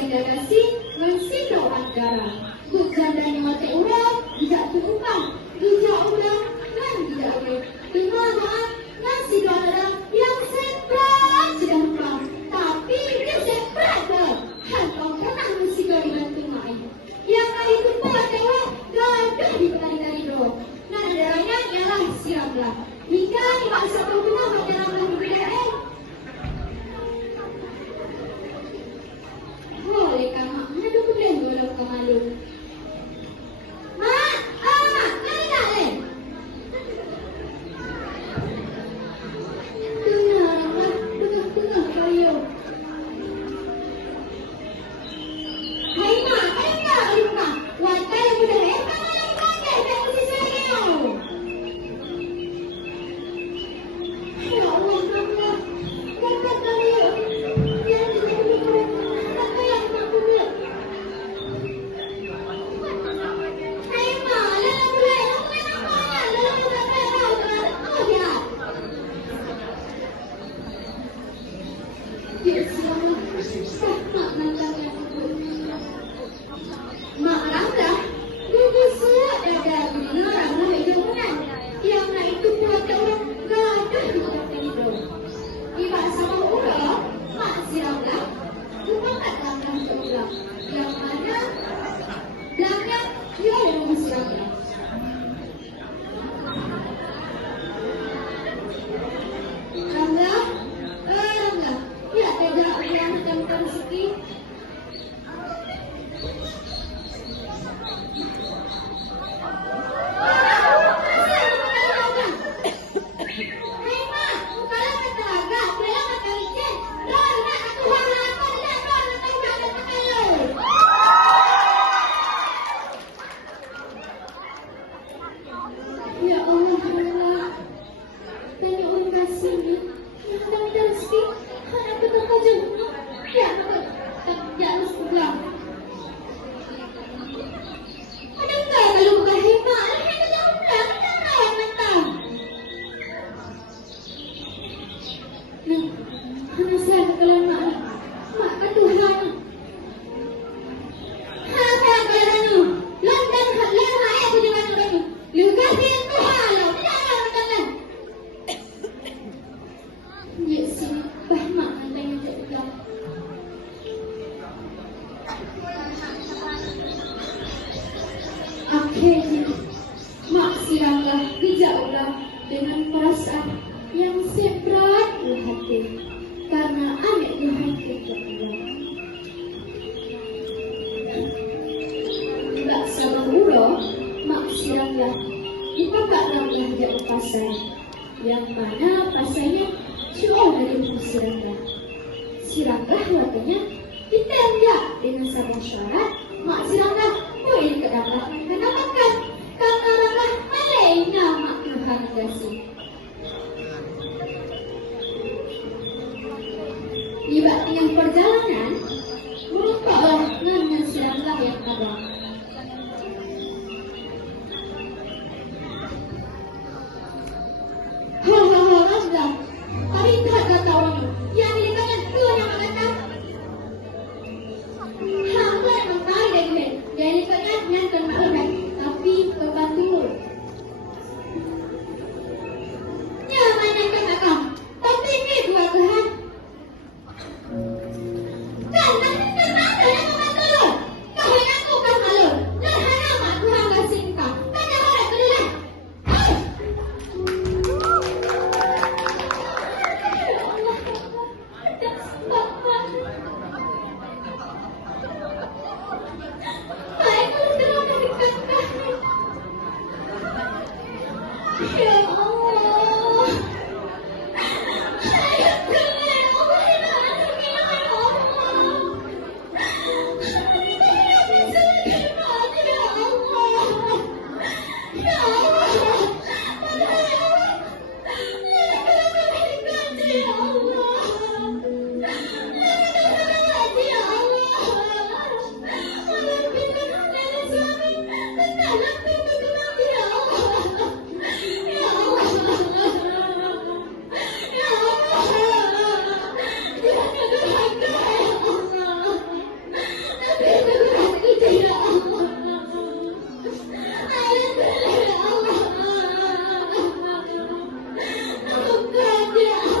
jaga kasih mensido negara. Bukan dan mati orang tidak terupah, tidak orang dan tidak orang. Kemahan nasi orang yang seberat sedang perang, tapi dia seberat dah. Hantong pernah mensido dengan tumai. Yang lain itu pada orang gadah di petani do. Nah darahnya ialah siramlah. Hingga dipaksa berguna menyeramlah budaya. Boleh kan mak, mana tu boleh boleh kau malu. Mak, mak, mana dah le? Tengah, tengah kayu. Hai mak, lupa. Watai yang mudah le, mana tak mesti saya. Ya Allah, Allah, berkat kamu. Akhirnya, mak siramlah dijauhlah dengan perasaan yang seberat di hati karena anak di hati kedua. Tak sama ulo, mak siramlah dipakaklah dia pasal yang mana pasalnya jauh dari siramlah. Siramlah waktunya ditembak dengan sama syarat mak siramlah boleh kedapatan menamakan karena ramah alaina mak Tuhan kasih. Ibarat yang perjalanan merupakan dengan siramlah yang ada. Dah. Hari tak kata orang yang dikatakan dua yang mengatakan. Apa yang menarik dari dia? Yang dikatakan yang termaklum, tapi kebantu. Yang mana katakan? Tapi ini dua Tuhan. ya.